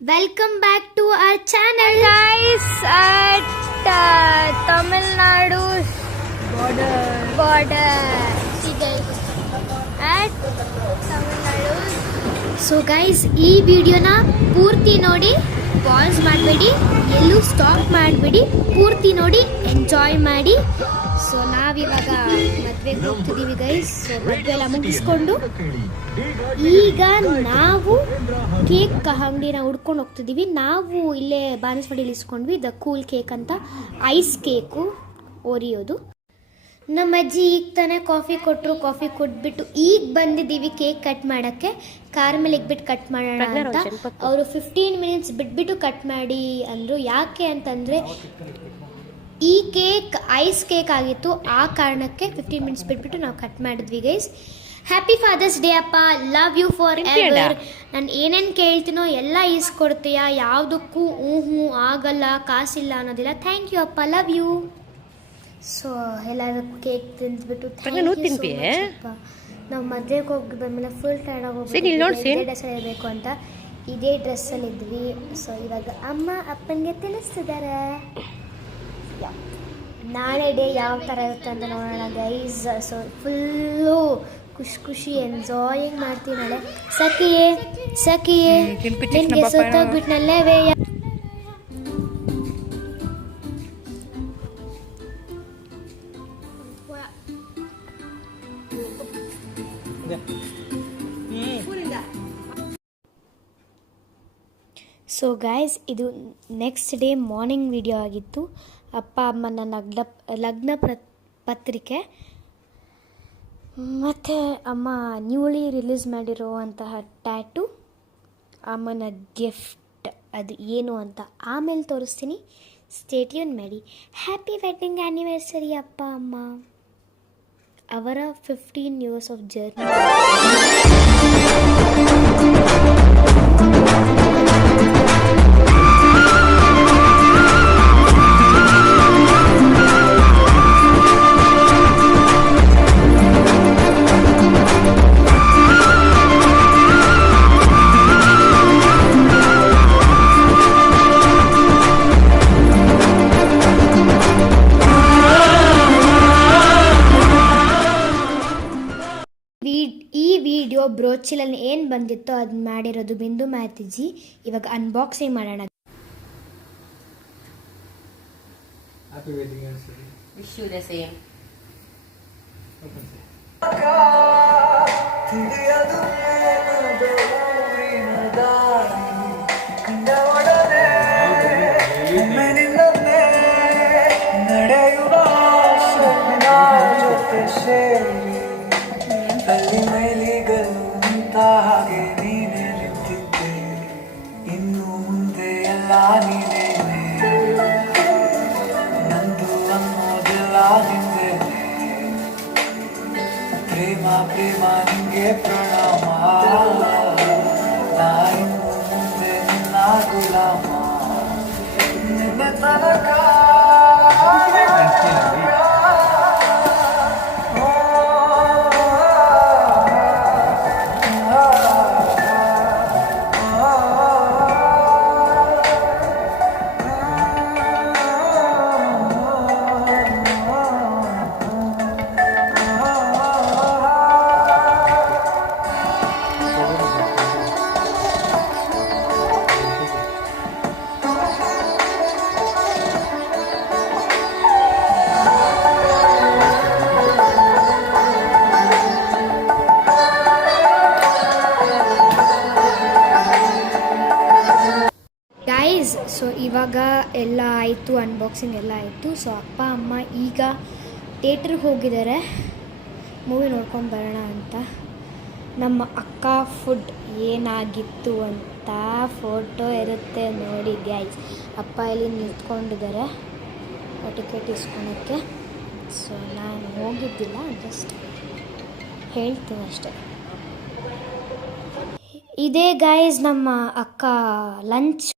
Welcome back to our channel, guys. At Tamil Nadu border. At Tamil Nadu. So guys, ಈ ವಿಡಿಯೋನ ಪೂರ್ತಿ ನೋಡಿ, pass ಮಾಡಬೇಡಿ, ಎಲ್ಲೂ ಸ್ಟಾಪ್ ಮಾಡಬೇಡಿ, ಪೂರ್ತಿ ನೋಡಿ ಎಂಜಾಯ್ ಮಾಡಿ. ಸೊ ನಾವಿವಾಗ ಮದುವೆಗೆ ಹೋಗ್ತಿದ್ದೀವಿ ಗೈಸ್. ಸೊ ಮದುವೆ ಎಲ್ಲ ಮುಗಿಸ್ಕೊಂಡು ಈಗ ನಾವು ಕೇಕ್ ಅಂಗಡಿನ ಹುಡ್ಕೊಂಡು ಹೋಗ್ತಿದ್ದೀವಿ. ನಾವು ಇಲ್ಲೇ ಬಾನಸವಾಡಿಯಲ್ಲಿ ಇಸ್ಕೊಂಡ್ವಿ ದ ಕೂಲ್ ಕೇಕ್ ಅಂತ, ಐಸ್ ಕೇಕು ಓರಿಯೋದು. ನಮ್ಮ ಅಜ್ಜಿ ಈಗ ತಾನೇ ಕಾಫಿ ಕೊಟ್ಟರು, ಕಾಫಿ ಕೊಟ್ಬಿಟ್ಟು ಈಗ ಬಂದಿದ್ದೀವಿ ಕೇಕ್ ಕಟ್ ಮಾಡೋಕ್ಕೆ. ಕಾರ್ ಮೇಲೆ ಇಕ್ಬಿಟ್ಟು ಕಟ್ ಮಾಡೋಣ ಅಂತ ಅವರು 15 ಮಿನಿಟ್ಸ್ ಬಿಟ್ಬಿಟ್ಟು ಕಟ್ ಮಾಡಿ ಅಂದರು. ಯಾಕೆ ಅಂತಂದರೆ ಈ ಕೇಕ್ ಐಸ್ ಕೇಕ್ ಆಗಿತ್ತು, ಆ ಕಾರಣಕ್ಕೆ 15 ಮಿನಿಟ್ಸ್ ಬಿಟ್ಬಿಟ್ಟು ನಾವು ಕಟ್ ಮಾಡಿದ್ವಿ ಗೈಸ್. ಹ್ಯಾಪಿ ಫಾದರ್ಸ್ ಡೇ ಅಪ್ಪ, ಲವ್ ಯು ಫಾರ್ ಎವರ್. ನಾನು ಏನೇನು ಕೇಳ್ತೀನೋ ಎಲ್ಲ ಈಸ್ಕೊಡ್ತೀಯ, ಯಾವುದಕ್ಕೂ ಹ್ಞೂ ಆಗಲ್ಲ, ಕಾಸಿಲ್ಲ ಅನ್ನೋದಿಲ್ಲ. ಥ್ಯಾಂಕ್ ಯು ಅಪ್ಪ, ಲವ್ ಯು. ಸೊ ಎಲ್ಲದಕ್ಕೂ ಕೇಕ್ ತಿಂದ್ಬಿಟ್ಟು ನಾವು ಮದುವೆಗೆ ಹೋಗಿ ಬಂದಮೇಲೆ ಫುಲ್ ಟೈರ್ಡ್ ಆಗೋಗ್ಬಿಟ್ಟು ಇದೇ ಡ್ರೆಸ್ಸಲ್ಲಿ ಇರಬೇಕು ಅಂತ ಇದೇ ಡ್ರೆಸ್ಸಲ್ಲಿ ಇದ್ವಿ. ಸೊ ಇವಾಗ ಅಮ್ಮ ಅಪ್ಪನಿಗೆ ತಿಳಿಸ್ತಿದ್ದಾರೆ ನಾಳೆ ಡೇ ಯಾವ ಥರ ಇರುತ್ತೆ ಅಂತ ನೋಡೋಣ ಗೈಸ್. ಸೊ ಫುಲ್ಲು ಖುಷಿ ಎಂಜಾಯಿಂಗ್ ಮಾಡ್ತೀವಿ ನಾಳೆ. ಸಖಿಯೇ ನಿನಗೆ ಸುತ್ತೋಗ್ಬಿಟ್ನಲ್ಲೇ ವೇ. ಸೊ ಗೈಸ್, ಇದು ನೆಕ್ಸ್ಟ್ ಡೇ ಮಾರ್ನಿಂಗ್ ವಿಡಿಯೋ ಆಗಿತ್ತು. ಅಪ್ಪ ಅಮ್ಮನ ಲಗ್ನ ಪತ್ರಿಕೆ ಮತ್ತು ಅಮ್ಮ ನ್ಯೂಲಿ ರಿಲೀಸ್ ಮಾಡಿರುವಂತಹ ಟ್ಯಾಟು, ಅಮ್ಮನ ಗಿಫ್ಟ್ ಅದು ಏನು ಅಂತ ಆಮೇಲೆ ತೋರಿಸ್ತೀನಿ. ಸ್ಟೇ ಟ್ಯೂನ್ ಮಾಡಿ. ಹ್ಯಾಪಿ ವೆಡ್ಡಿಂಗ್ ಆ್ಯನಿವರ್ಸರಿ ಅಪ್ಪ ಅಮ್ಮ, ಅವರ 15 years ಆಫ್ ಜರ್ನಿ. ಈ ವಿಡಿಯೋ ಬ್ರೋಚಿಲಲ್ಲಿ ಏನು ಬಂದಿತ್ತೋ ಅದು ಮಾಡಿರೋದು ಬಿಂದು ಮ್ಯಾಥಿಜಿ. ಇವಾಗ ಅನ್ಬಾಕ್ಸಿಂಗ್ ಮಾಡೋಣ. Wish you the same. ಹಾಗೆ ನೀನೇ ನಿಂತಿದ್ದೆ, ಇನ್ನು ಮುಂದೆ ಎಲ್ಲ ನೀನೇನೆ, ನಂದು ಅನ್ನೋದೆಲ್ಲ ನಿಂದೇನೆ. ಪ್ರೇಮ ನಿಂಗೆ ಪ್ರಣಾಮ, ನಾ ಇನ್ನು ಮುಂದೆ ನಿನ್ನ ಗುಲಾಮ. ನಿನ್ನ ತನಕ ಸೊ ಇವಾಗ ಎಲ್ಲ ಆಯಿತು, ಅನ್ಬಾಕ್ಸಿಂಗ್ ಎಲ್ಲ ಆಯಿತು. ಸೊ ಅಪ್ಪ ಅಮ್ಮ ಈಗ ಥಿಯೇಟ್ರಿಗೆ ಹೋಗಿದ್ದಾರೆ ಮೂವಿ ನೋಡ್ಕೊಂಡು ಬರೋಣ ಅಂತ. ನಮ್ಮ ಅಕ್ಕ ಫುಡ್ ಏನಾಗಿತ್ತು ಅಂತ ಫೋಟೋ ಇರುತ್ತೆ ನೋಡಿ ಗೈಸ್. ಅಪ್ಪ ಇಲ್ಲಿ ನಿಂತ್ಕೊಂಡಿದ್ದಾರೆ ಟಿಕೆಟ್ ಇಸ್ಕೊಳಕ್ಕೆ. ಸೊ ನಾನು ಹೋಗಿದ್ದಿಲ್ಲ, ಜಸ್ಟ್ ಹೇಳ್ತೀನಿ ಅಷ್ಟೆ. ಇದೇ ಗೈಸ್ ನಮ್ಮ ಅಕ್ಕ ಲಂಚ್